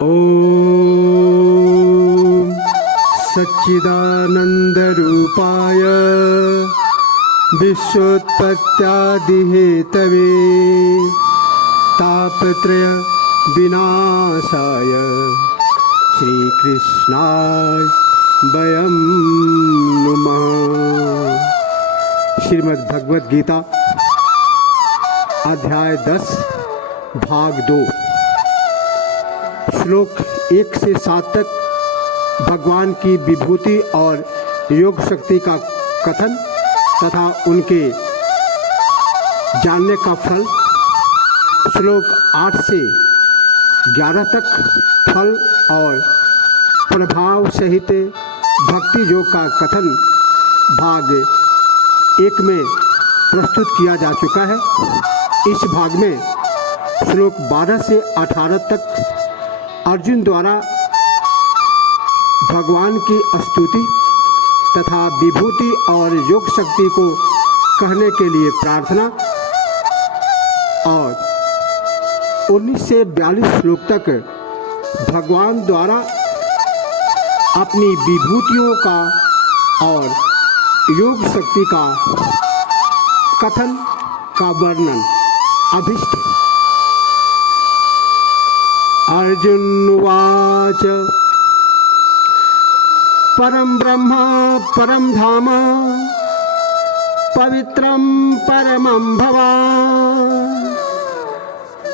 ओम सच्चिदानंदरूपाय विश्वोत्पत्त्यादिहेतवे तापत्रय विनाशाय श्रीकृष्णाय वयं नमः। श्रीमद् भगवद गीता अध्याय 10 भाग 2 श्लोक 1 से 7 तक भगवान की विभूति और योग शक्ति का कथन तथा उनके जानने का फल। श्लोक 8 से 11 तक फल और प्रभाव सहित भक्ति योग का कथन भाग 1 में प्रस्तुत किया जा चुका है। इस भाग में श्लोक 12 से 18 तक अर्जुन द्वारा भगवान की स्तुति तथा विभूति और योग शक्ति को कहने के लिए प्रार्थना और 19 से 42 श्लोक तक भगवान द्वारा अपनी विभूतियों का और योग शक्ति का कथन का वर्णन अभिष्ट। अर्जुन उवाच परम ब्रह्म परम धाम पवित्रं परमं भवान्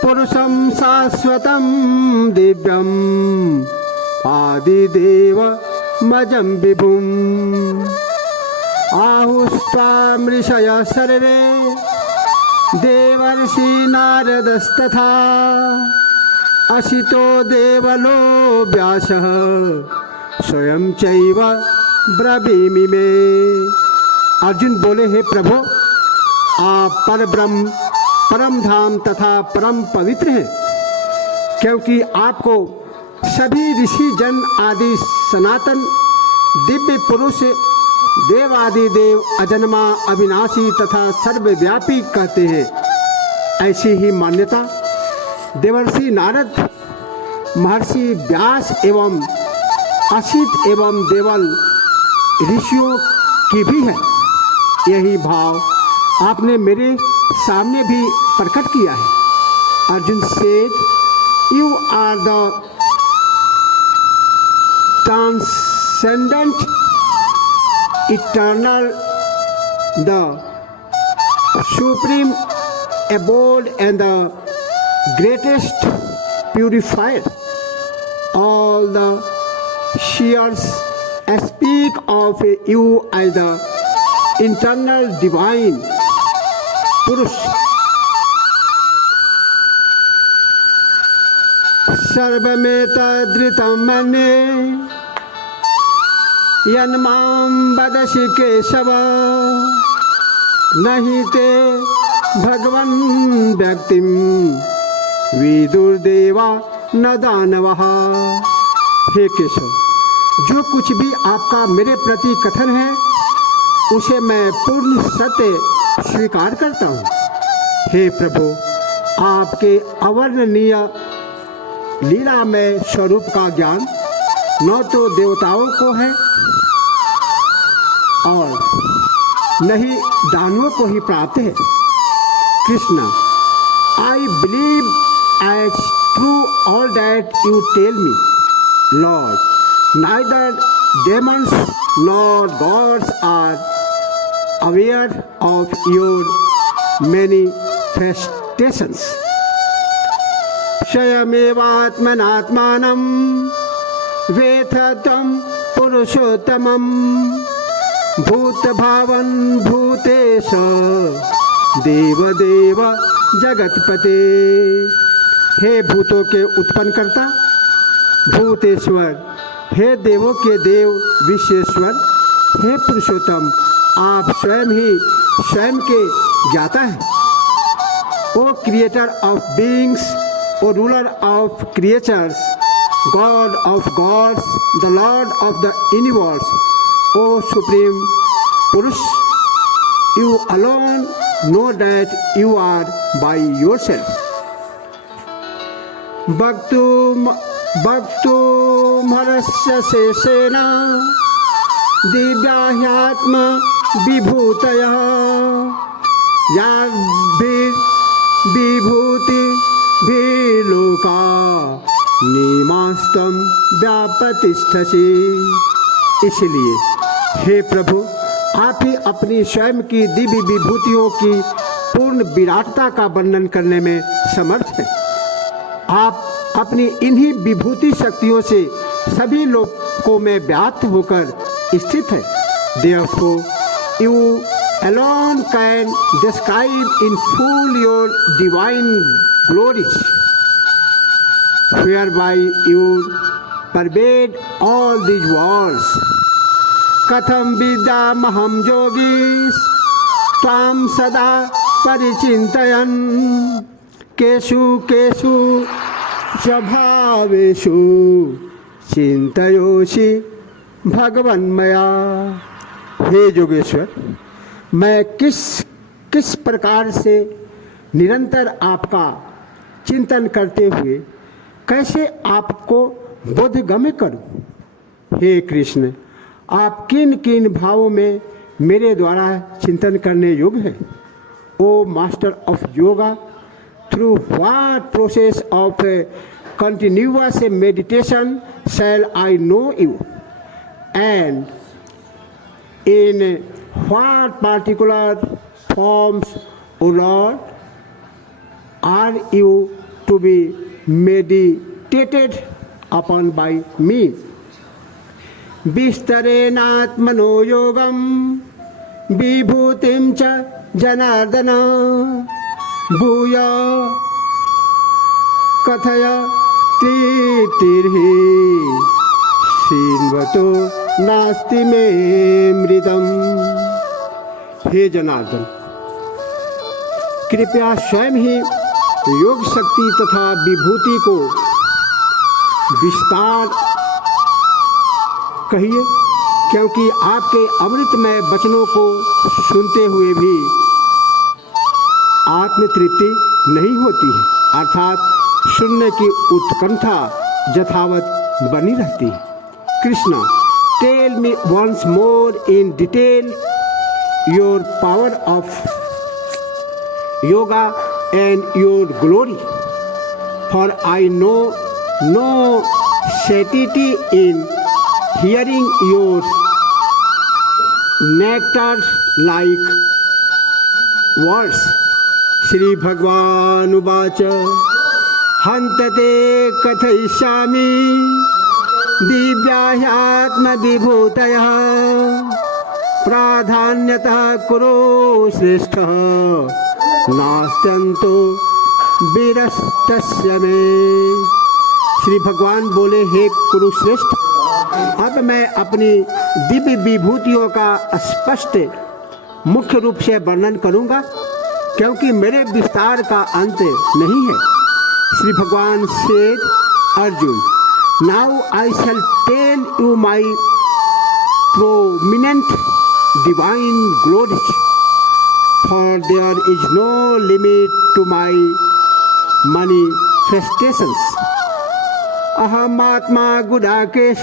पुरुषं शाश्वतं दिव्यं आदिदेवमजं विभुम् आहुस्त्वां ऋषयः सर्वे देवर्षि नारदस्तथा असितो देवलो व्यासः स्वयं चैव ब्रवीमि मे। अर्जुन बोले, हे प्रभु, आप परब्रह्म परम धाम तथा परम पवित्र हैं, क्योंकि आपको सभी ऋषि जन आदि सनातन दिव्य पुरुष देवादि देव अजन्मा अविनाशी तथा सर्वव्यापी कहते हैं। ऐसी ही मान्यता देवर्षि नारद महर्षि व्यास एवं असित एवं देवल ऋषियों की भी है। यही भाव आपने मेरे सामने भी प्रकट किया है। Arjun said, you are the transcendent eternal, the supreme abode and the greatest purifier. All the seers speak of you as the internal divine Purush. सर्वमेतद्ऋतं मन्ये यन्मां वदसि केशव नहि ते भगवन् व्यक्तिं विदुर्देवा न दानवः। हे केशव, जो कुछ भी आपका मेरे प्रति कथन है उसे मैं पूर्ण सत्य स्वीकार करता हूँ। हे प्रभु, आपके अवर्णनीय लीलामय स्वरूप का ज्ञान न तो देवताओं को है और न ही दानवों को ही प्राप्त है। Krishna, I believe as true all that you tell me, lord. Neither demons nor gods are aware of your manifestations. स्वयमेवात्मनात्मानं वेत्थ त्वं पुरुषोत्तमं भूतभावं भूतेश देवदेव जगतपते। हे भूतों के उत्पन्न करता, भूतेश्वर, हे देवों के देव विश्वेश्वर, हे पुरुषोत्तम, आप स्वयं ही स्वयं के ज्ञाता हैं। O creator of beings, O ruler of creatures, God of gods, the Lord of the universe, O Supreme Purush, you alone know that you are by yourself. Bhaktum भक्तुमरस्य शेषेण दिव्याह्यात्म विभूतयः याभिर्विभूतिभिर्लोका निमास्तं व्यापतिष्ठसि। इसलिए हे प्रभु, आप ही अपनी स्वयं की दिव्य विभूतियों की पूर्ण विराटता का वर्णन करने में समर्थ हैं। आप अपनी इन्हीं विभूति शक्तियों से सभी लोकों में व्याप्त होकर स्थित है। Therefore, you alone can describe in full your divine glories, whereby you pervade all these worlds. कथम विद्यामहं योगीश त्वां सदा परिचिन्तयन् केषु केषु च भावेषु चिन्तयोषि भगवन्मया। हे योगेश्वर, मैं किस प्रकार से निरंतर आपका चिंतन करते हुए कैसे आपको बोधगम्य करूं। हे कृष्ण, आप किन किन भावों में मेरे द्वारा चिंतन करने योग्य हैं। O master of yoga, through what process of continuous meditation shall I know you, and in what particular forms O lord are you to be meditated upon by me. विस्तरेणात्मनो योगं विभूतिं च जनार्दन भूय कथय तीर्तिर्हि श्रीन्वतो नास्ति मे मृदम्। हे जनार्दन, कृपया स्वयं ही योग शक्ति तथा विभूति को विस्तार कहिए, क्योंकि आपके अमृतमय वचनों को सुनते हुए भी आत्म तृप्ति नहीं होती है, अर्थात सुनने की उत्कंठा यथावत बनी रहती है। Krishna, tell me once more in detail your power of yoga and your glory, for I know no satiety in hearing your nectar-like words. श्री भगवान उवाच हन्तते कथयिष्यामि दिव्याह्यात्मविभूतयः प्राधान्यतः कुरु श्रेष्ठः नास्त्यन्तो विरस्तस्य मे। श्री भगवान बोले, हे कुरुश्रेष्ठ, अब मैं अपनी दिव्य विभूतियों का स्पष्ट मुख्य रूप से वर्णन करूंगा, क्योंकि मेरे विस्तार का अंत नहीं है। Shri Bhagavan said, Arjuna, now I shall tell you my prominent divine glories, for there is no limit to my manifestations. अहमात्मा गुडाकेश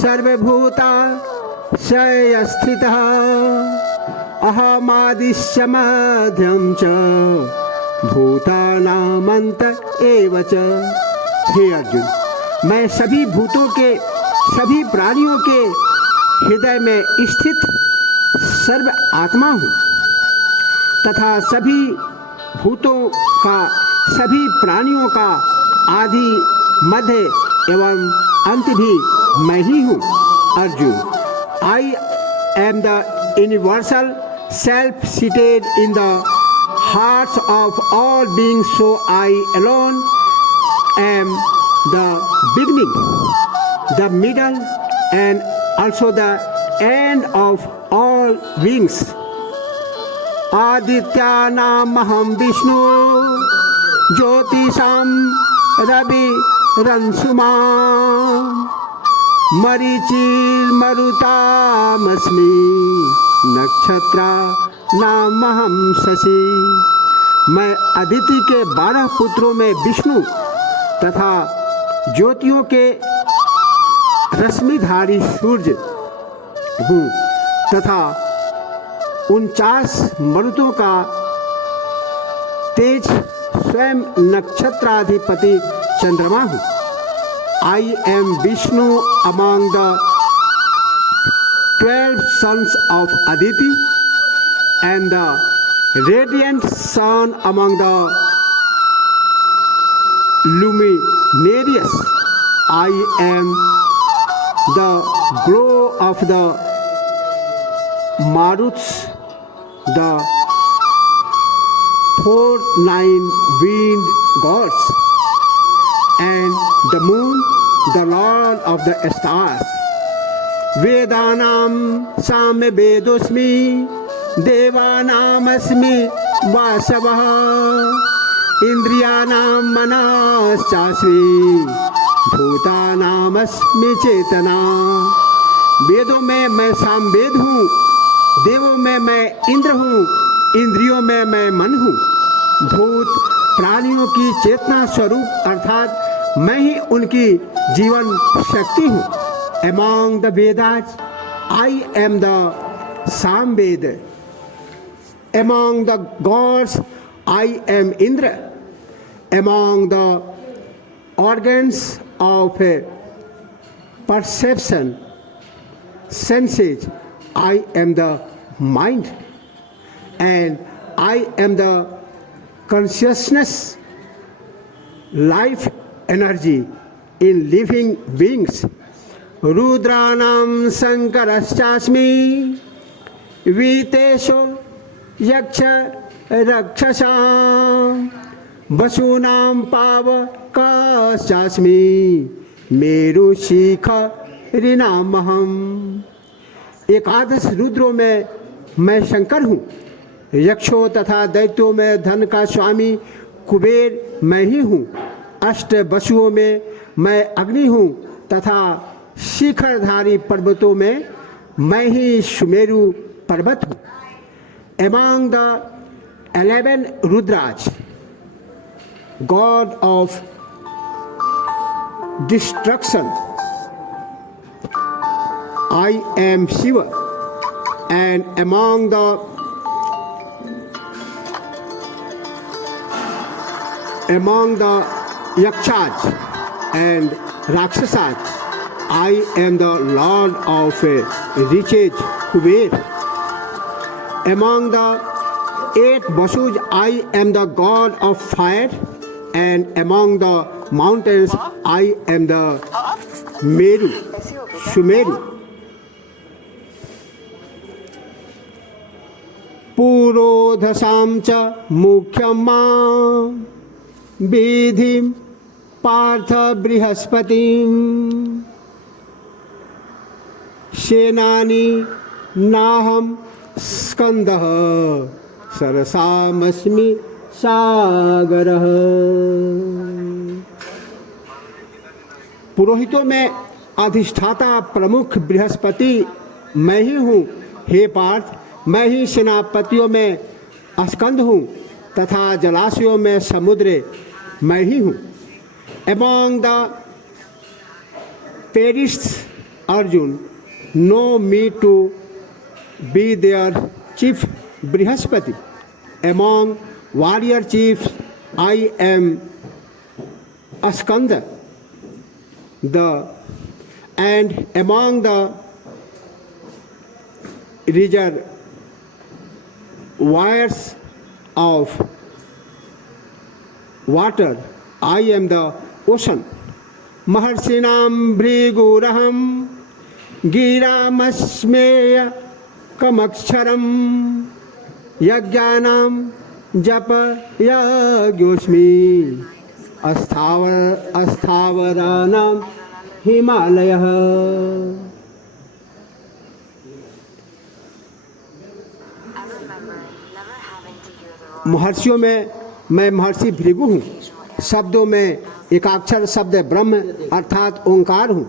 सर्वभूता स्थितः अहमादिश्य मध्यम च भूतानामंत एव च। हे अर्जुन, मैं सभी भूतों के, सभी प्राणियों के हृदय में स्थित सर्व आत्मा हूँ तथा सभी भूतों का, सभी प्राणियों का आदि, मध्य एवं अंत भी मैं ही हूँ। Arjuna, I am the universal self seated in the hearts of all beings, so I alone am the beginning, the middle and also the end of all beings. आदित्यानामहं विष्णु ज्योतिषां रविरंशुमान् मरीचिर्मरुतामस्मि नक्षत्राणामहं शशि। मैं अदिति के 12 पुत्रों में विष्णु तथा ज्योतियों के रश्मिधारी सूर्य हूँ तथा 49 मरुतों का तेज स्वयं नक्षत्राधिपति चंद्रमा हूँ। I M Vishnu among the 12 sons of Aditi and the radiant sun among the luminaries. I am the glow of the Maruts, the 49 wind gods, and the moon, the lord of the stars. वेदानां साम्य वेदोस्मि देवानामस्मि वासवः इंद्रियाणां मनश्चास्मि भूतानामस्मि चेतना। वेदों में मैं सामवेद हूँ, देवों में मैं इंद्र हूँ, इंद्रियों में मैं मन हूँ, भूत प्राणियों की चेतना स्वरूप अर्थात मैं ही उनकी जीवन शक्ति हूँ। Among the Vedas, I am the Samveda. Among the gods, I am Indra. Among the organs of perception, senses, I am the mind. And I am the consciousness, life energy in living beings. रुद्राणां शंकरश्चास्मि वीतेषु यक्ष रक्षसां वसूनां पावकश्चास्मि मेरुशिखरिणामहम्। एकादश रुद्रों में मैं शंकर हूँ, यक्षों तथा दैत्यों में धन का स्वामी कुबेर मैं ही हूँ, अष्ट वसुओं में मैं अग्नि हूँ तथा शिखरधारी पर्वतों में मैं ही सुमेरु पर्वत हूँ। Among the 11 Rudras, God of destruction, I am Shiva, and among the Yakshas and Rakshasas, I am the Lord of riches, Kuber. Among the 8 Vasus, I am the God of fire, and among the mountains, I am the Meru, Sumeru. Purodhasam cha mukhyam vidhim partha brihaspatim सेनानी नाहम स्कंदः सरसामस्मि सागरः। पुरोहितों में अधिष्ठाता प्रमुख बृहस्पति मैं ही हूँ। हे पार्थ, मैं ही सेनापतियों में स्कंद हूँ तथा जलाशयों में समुद्र मैं ही हूँ। Among the Paris Arjun know me to be their chief Brihaspati. Among warrior chiefs, I am Askanda. And among the reservoirs of water, I am the ocean. Maharsinam Bhriguraham गिरामस्मेय कमक्षरम यज्ञानां जप यज्ञोस्मि अस्थावरानां हिमालयः। महर्षियों में मैं महर्षि भृगु हूँ। शब्दों में एकाक्षर शब्द ब्रह्म अर्थात ओंकार हूँ।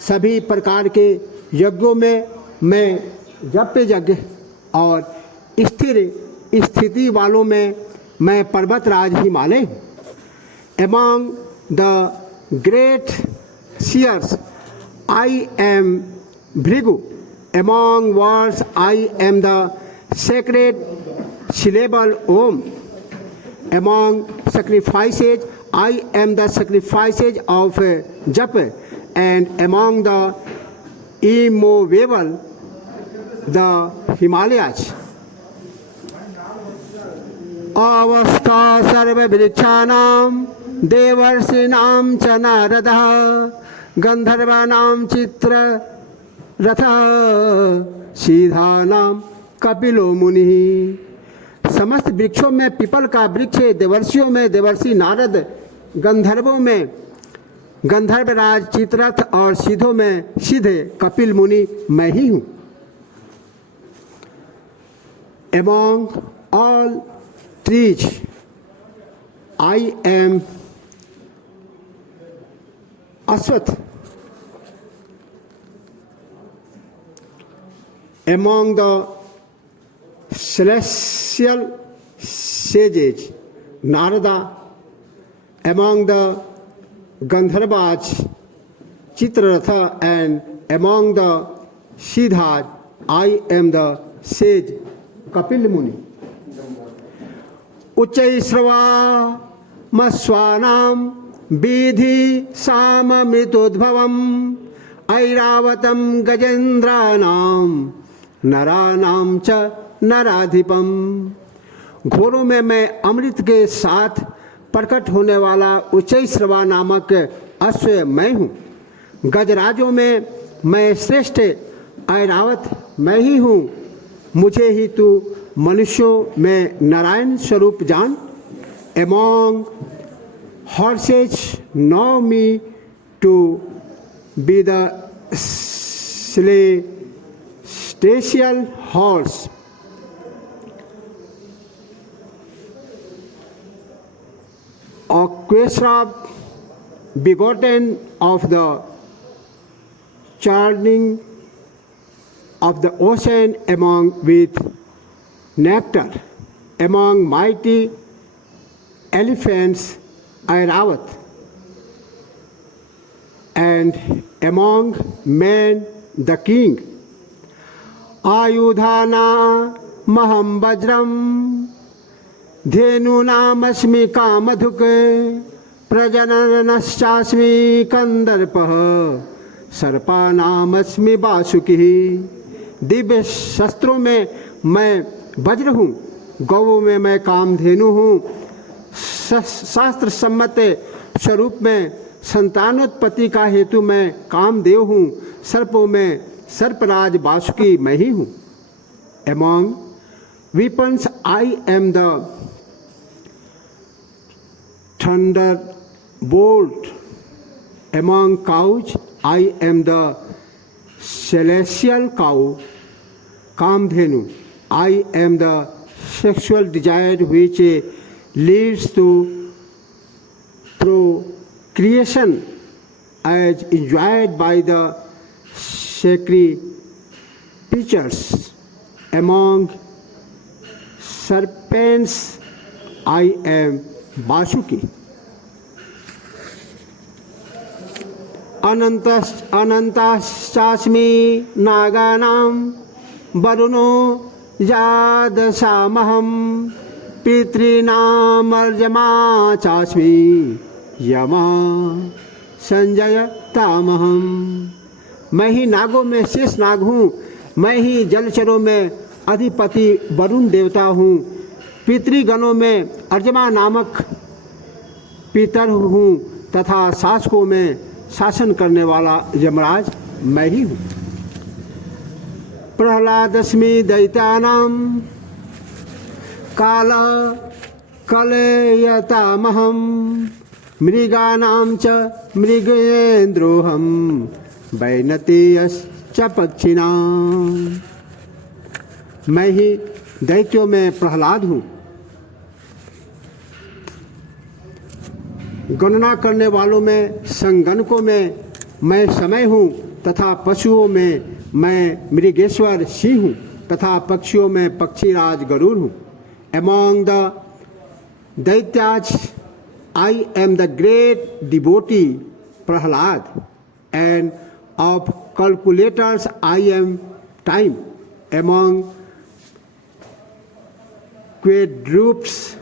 सभी प्रकार के यज्ञों में मैं जप यज्ञ और स्थिर स्थिति वालों में मैं पर्वतराज हिमालय हूँ। Among the great seers, I am Bhrigu. Among words, I am the sacred syllable Om. Among sacrifices, I am the sacrifices of Japa. And among the immovable, the Himalayas. अवस्था सर्ववृक्षाणां देवर्षीणां च नारदः गंधर्वाणां चित्ररथः सिद्धानां कपिलो मुनिः। समस्त वृक्षों में पीपल का वृक्ष, देवर्षियों में देवर्षि नारद, गंधर्वों में गंधर्वराज चित्ररथ और सिद्धों में सिद्ध कपिल मुनि मैं ही हूँ। Among all trees, I am Ashwath. Among the celestial sages, Narada. Among the Gandharvas, Chitraratha, and among the Siddhas, I am the sage Kapil Muni. उच्चैश्रवामस्वानां विधि साममृतोद्भवम् ऐरावतं गजेन्द्राणां नराणां च नराधिपम्। घोरों में मैं अमृत के साथ प्रकट होने वाला उच्चैश्रवा नामक अश्व मैं हूँ। गजराजों में मैं श्रेष्ठ ऐरावत मैं ही हूँ। मुझे ही तू मनुष्यों में नारायण स्वरूप जान। Among horses, know me to be the celestial horse. Orchestra begotten of the churning of the ocean among with nectar, among mighty elephants Airavat, and among men the king. Ayudhana maham vajram धेनूनामस्मि कामधुक प्रजननश्चास्मि कंदर्पः सर्पानामस्मि वासुकिः। Divya शस्त्रों में मैं वज्र हूँ, गौओं में मैं कामधेनु हूँ, शास्त्र सम्मत स्वरूप में संतानोत्पत्ति का हेतु मैं कामदेव हूँ, सर्पों में सर्पराज वासुकी मैं ही हूँ। Among weapons I am the thunderbolt. Among cows I am the celestial cow, Kamdhenu. I am the sexual desire which leads to procreation as enjoyed by the sacrificers. Among serpents I am Vasuki. Anantaschasmi naganam varuno yadasamaham pitrinam arjama chasmi yama Sanjay तामहम। मैं ही नागों में शेष नाग हूँ, मैं ही जलचरों में अधिपति वरुण देवता हूँ, पितृगणों में अर्जमा नामक पितर हूँ तथा शासकों में शासन करने वाला यमराज मैं ही हूँ। प्रहलादस्मि दैत्यानां काल कलयतामहं मृगाणां च मृगेन्द्रोऽहं वैनतेयश्च पक्षिणां। मैं ही दैत्यों में प्रहलाद हूँ, गणना करने वालों में संगणकों में मैं समय हूँ तथा पशुओं में मैं मृगेश्वर सिंह हूँ तथा पक्षियों में पक्षीराज गरुड़ हूँ। Among the Daityas I am the great devotee Prahlad, and of calculators I am time. Among quadrupeds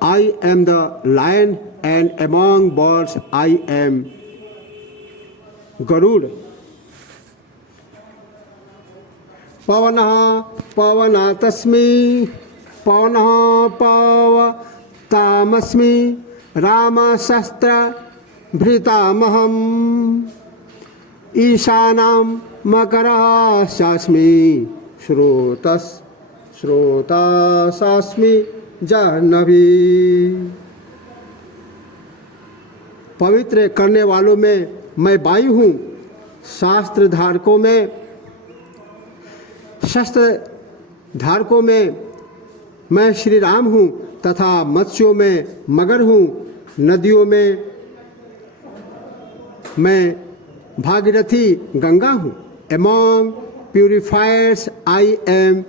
I am the lion, and among birds I am Garuda. Pavanah pavanatasmi, pavanah pavatamasmi, Rama Shastra Bhritamaham, Ishanam Makarah Sasmi, Shrotasasmi Jahnavi. पवित्र करने वालों में मैं वायु हूँ, शस्त्र धारकों में मैं श्री राम हूँ, तथा मत्स्यों में मगर हूँ, नदियों में मैं भागीरथी गंगा हूँ. Among purifiers I am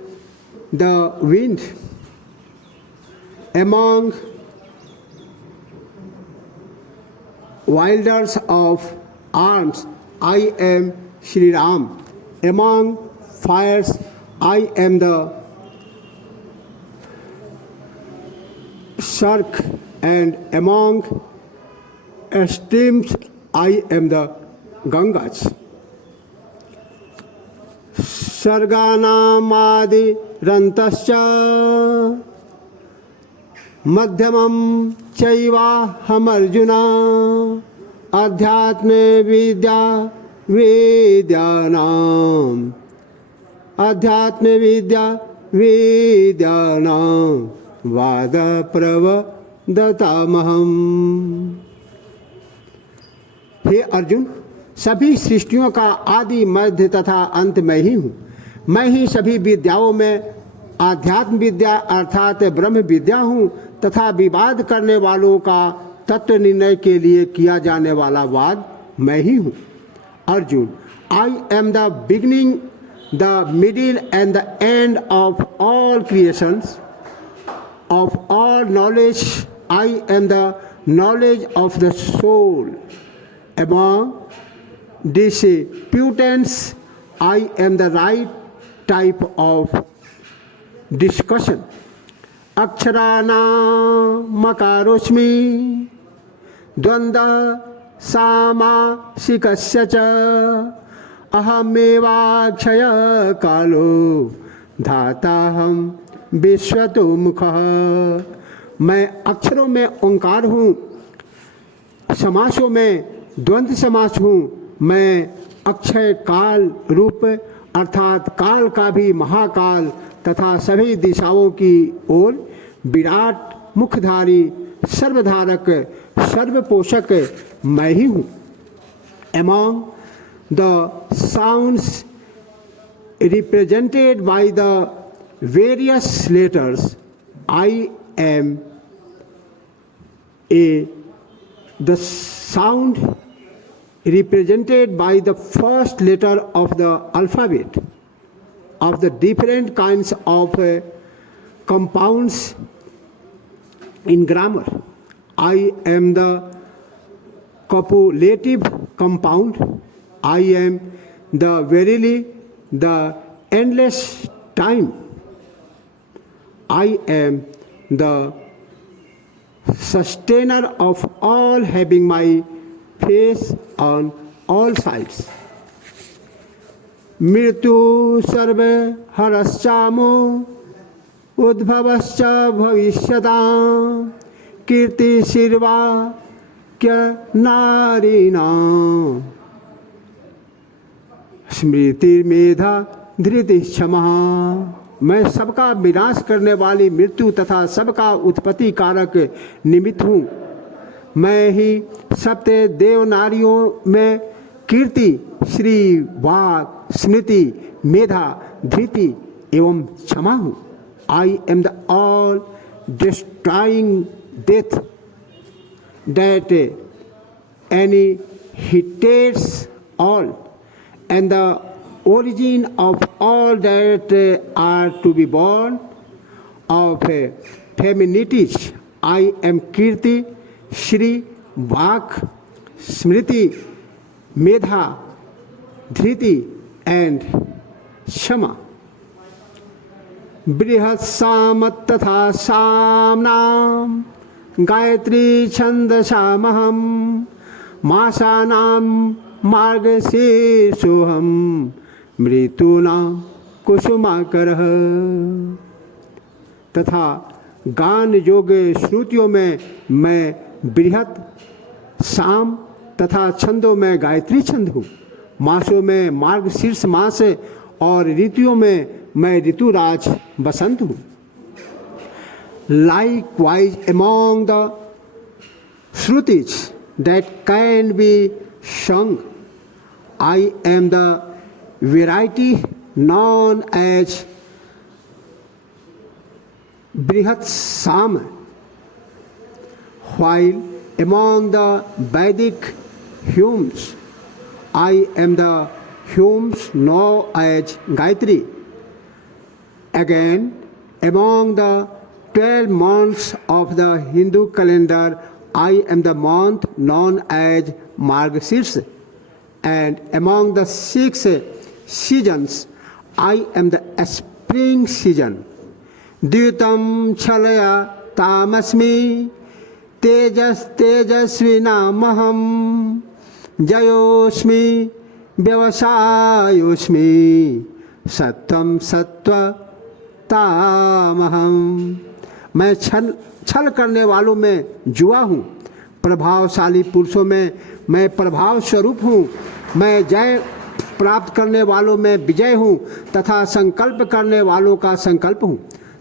the wind. Among wielders of arms I am Shri Ram. Among fires I am the shark, and among streams I am the Gangas. Sarganamadi rantascha madhyamam chaiva ham arjuna adhyatme vidya vidyanam adhyatme vidya vidyanam vada pravadatamaham. हे अर्जुन, सभी सृष्टियों का आदि मध्य तथा अंत मैं ही हूँ. मैं ही सभी विद्याओं में आध्यात्म विद्या अर्थात ब्रह्म विद्या हूँ, तथा विवाद करने वालों का तत्व निर्णय के लिए किया जाने वाला वाद मैं ही हूँ. Arjuna, I am the beginning, the middle and the end of all creations, of all knowledge. I am the knowledge of the soul. Among disputants, I am the right type of discussion. Akshārāṇā makārosmi dvanda samāsikasya ca ahamevākshaya kālo dhātāham विश्वतो मुखः. मैं अक्षरों में ओंकार हूँ, समासों में द्वंद्व समास हूँ. मैं अक्षय काल रूप अर्थात काल का भी महाकाल तथा सभी दिशाओं की ओर विराट मुखधारी सर्वधारक सर्वपोषक मैं ही हूँ. Among the sounds represented by the various letters, I am the sound represented by the first letter of the alphabet of the different kinds of compounds in grammar. I am the copulative compound. I am the verily the endless time. I am the sustainer of all, having my face on all sides. Mritu sarva haraschamo udbhavascha bhavishyata kirti shirva kya narina smriti medha dhriti क्षमा. मैं सबका विनाश करने वाली मृत्यु तथा सबका उत्पत्ति कारक निमित्त हूँ. मैं ही सप्त देव नारियों में कीर्ति, श्री, वाक, स्मृति, मेधा, धृति एवं क्षमा हूँ. I am the all destroying death that annihilates all, and the origin of all that are to be born of feminities. I am Kirti, Shri, Vak, Smriti, Medha, Dhriti and क्षमा। बृहत् साम तथा सामनाम गायत्री छंदसामहम मासानाम मार्गशीर्षोऽहं मृत्यूनाम कुसुमाकरः। तथा गान योग श्रुतियों में मैं बृहत्, साम तथा छंदों में गायत्री छंद हूँ, मासों में मार्गशीर्ष मास और ऋतुओं में मैं ऋतुराज बसंत हूँ। Likewise among the Shrutis that can be sung, I am the variety known as Brihat Sam, while among the Vedic hymns, I am the hymns known as Gayatri. Again, among the 12 months of the Hindu calendar, I am the month known as Margashirsha. And among the 6 seasons, I am the spring season. Dvitam chalaya tamasmi tejasvinamaham jayosmi vyavasayosmi sattvam sattva तामहम। मैं छल करने वालों में जुआ हूँ, प्रभावशाली पुरुषों में मैं प्रभाव स्वरूप हूँ, मैं जय प्राप्त करने वालों में विजय हूँ तथा संकल्प करने वालों का संकल्प हूँ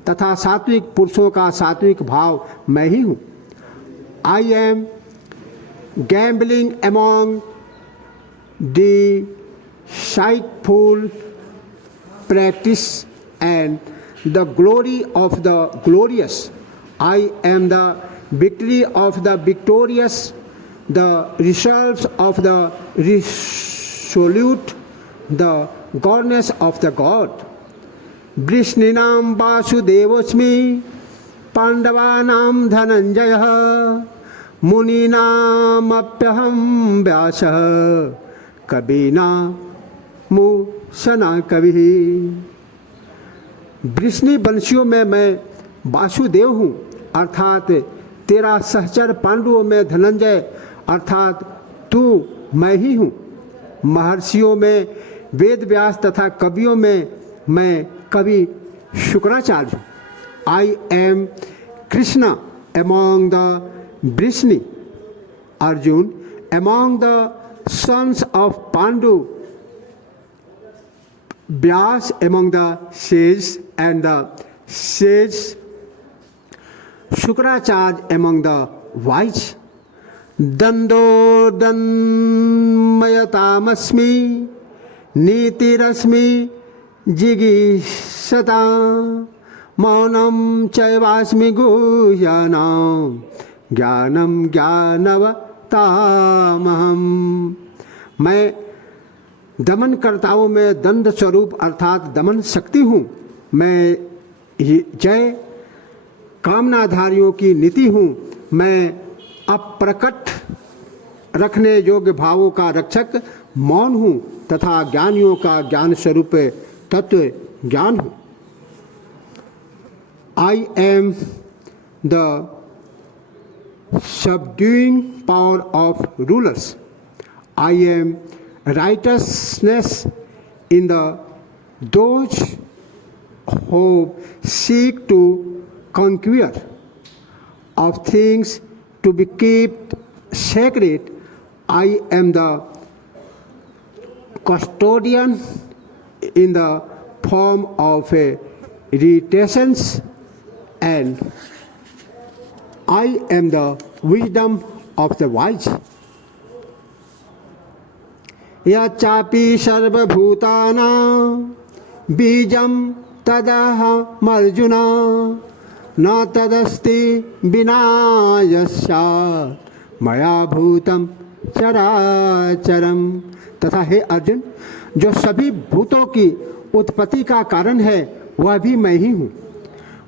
तथा सात्विक पुरुषों का सात्विक भाव मैं ही हूँ। I am gambling among deceitful practice and the glory of the glorious. I am the victory of the victorious, the results of the resolute, the godness of the God. Vrishninam Vasudevosmi Pandavanam Dhananjaya Muninam Apyaham Vyasa Kabina Musana Kavihi। वृष्णि वंशियों में मैं वासुदेव हूँ अर्थात तेरा सहचर, पांडवों में धनंजय अर्थात तू मैं ही हूँ, महर्षियों में वेद व्यास तथा कवियों में मैं कवि शुक्राचार्य हूँ। I am Krishna among the Vrishni, Arjun among the sons of Pandu, Vyas among the sages and the sages, Shukracharya among the wise. Dando danmayatamasmi nitirasmi jigisata maunam chaivasmi guhyanam jnanam jnanavatamaham। मैं दमनकर्ताओं में दंड स्वरूप अर्थात दमन शक्ति हूँ, मैं जय कामनाधारियों की नीति हूँ, मैं अप्रकट रखने योग्य भावों का रक्षक मौन हूँ तथा ज्ञानियों का ज्ञान स्वरूप तत्व ज्ञान हूँ। I am the subduing power of rulers. I am righteousness in the those who seek to conquer of things to be kept sacred. I am the custodian in the form of a reticence, and I am the wisdom of the wise. यच्चापि सर्वभूतानां बीजं तदहमर्जुन न तदस्ति विना यस्यात् मया भूतं चराचरम। तथा हे अर्जुन, जो सभी भूतों की उत्पत्ति का कारण है वह भी मैं ही हूँ।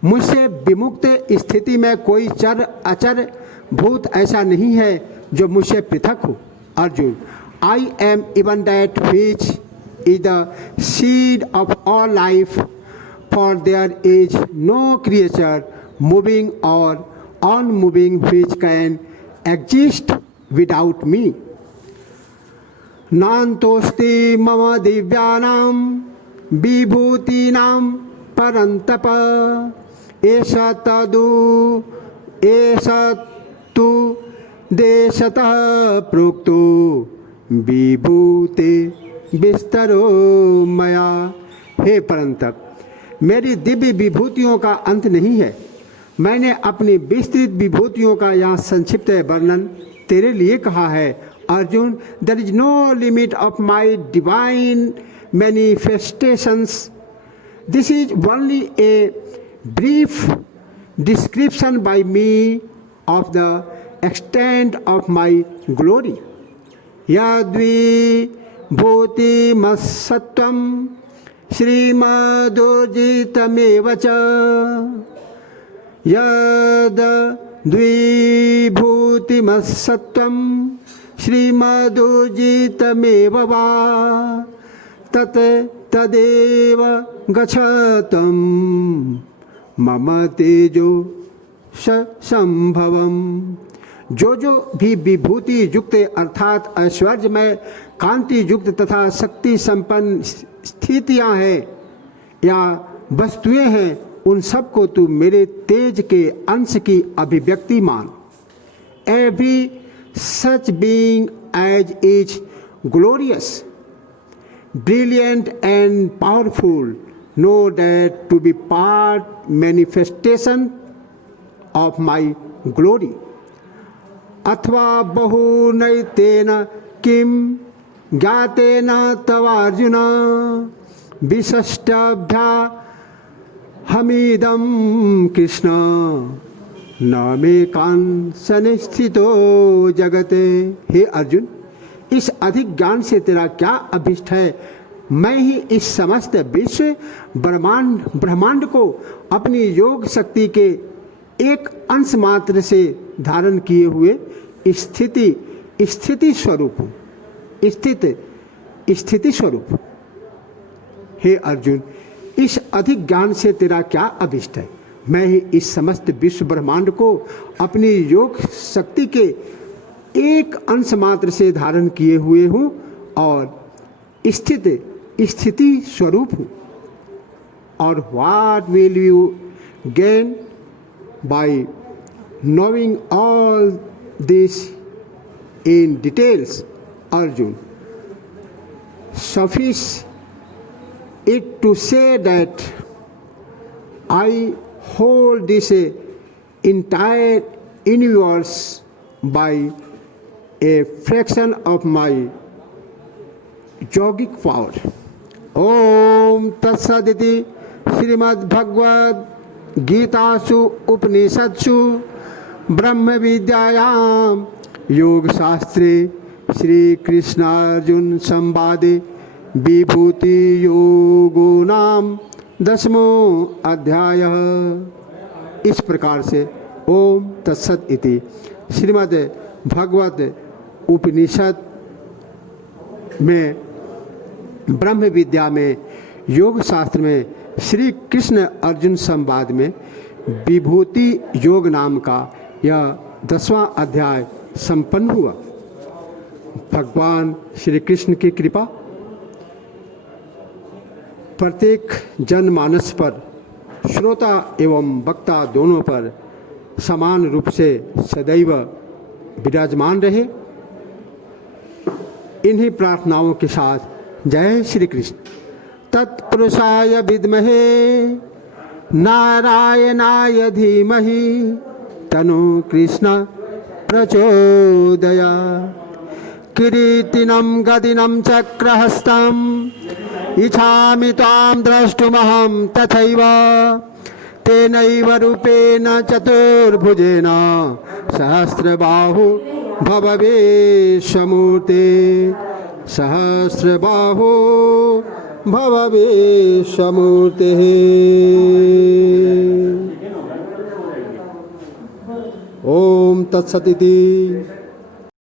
मुझसे विमुक्त स्थिति में कोई चर अचर भूत ऐसा नहीं है जो मुझसे पृथक हो। Arjun, I am even that which is the seed of all life, for there is no creature moving or unmoving which can exist without me. नान्तोस्ति मम दिव्यानां विभूतीनां परन्तप एषा तु देशतः प्रोक्तो विभूते विस्तरो मया। हे परंतप, मेरी दिव्य विभूतियों का अंत नहीं है। मैंने अपनी विस्तृत विभूतियों का यहाँ संक्षिप्त वर्णन तेरे लिए कहा है। Arjun, there is no limit of my divine manifestations. This is only a brief description by me of the extent of my glory. Yadvibhutimassatvam Srimadurjitamev cha Yadvibhutimassatvam Srimadurjitamev va Tadeva gachatam Mama tejo संभवम। जो भी विभूति युक्त अर्थात ऐश्वर्यमय, कांति युक्त तथा शक्ति संपन्न स्थितियां हैं या वस्तुएं हैं, उन सब को तू मेरे तेज के अंश की अभिव्यक्ति मान। Every such being as is glorious, brilliant and powerful, know that to be part manifestation of my glory. अथवा बहुनैतेन किम ज्ञातेन तवार्जुन विशिष्टाभ्या हमीदम कृष्ण न मे कांसन स्थितो जगते। हे अर्जुन, इस अधिक ज्ञान से तेरा क्या अभिष्ट है? मैं ही इस समस्त विश्व ब्रह्मांड को अपनी योग शक्ति के एक अंश मात्र से धारण किए हुए स्थिति स्वरूप हूँ, स्थिति स्वरूप। हे अर्जुन, इस अधिक ज्ञान से तेरा क्या अभिष्ट है? मैं ही इस समस्त विश्व ब्रह्मांड को अपनी योग शक्ति के एक अंश मात्र से धारण किए हुए हूँ और स्थिति स्वरूप हूँ। और what will you gain by knowing all this in details, Arjun? Suffice it to say that I hold this entire universe by a fraction of my yogic power. Om Tatsaditi Srimad Bhagavad गीतासु उपनिषत्सु ब्रह्म विद्यायां योग शास्त्रे श्री कृष्णार्जुन संवादे विभूति योगो नाम 10वां अध्याय। इस प्रकार से ओम तत्सत इति श्रीमद् भगवत उपनिषद में ब्रह्म विद्या में योग शास्त्र में श्री कृष्ण अर्जुन संवाद में विभूति योग नाम का यह 10वां अध्याय संपन्न हुआ। भगवान श्री कृष्ण की कृपा प्रत्येक जनमानस पर, श्रोता एवं वक्ता दोनों पर समान रूप से सदैव विराजमान रहे। इन्हीं प्रार्थनाओं के साथ जय श्री कृष्ण। तत्पुरुषाय विद्महे नारायणाय धीमहि तनु कृष्ण प्रचोदयात्। किरीटिनं गदिनं चक्रहस्तम् इच्छामि त्वां द्रष्टुमहं तथैव तेनैव रूपेण चतुर्भुजेन सहस्रबाहु भव विश्वमूर्ते। सहस्रबाहु भव विश्वमूर्तिः। ओम तत्सदिति।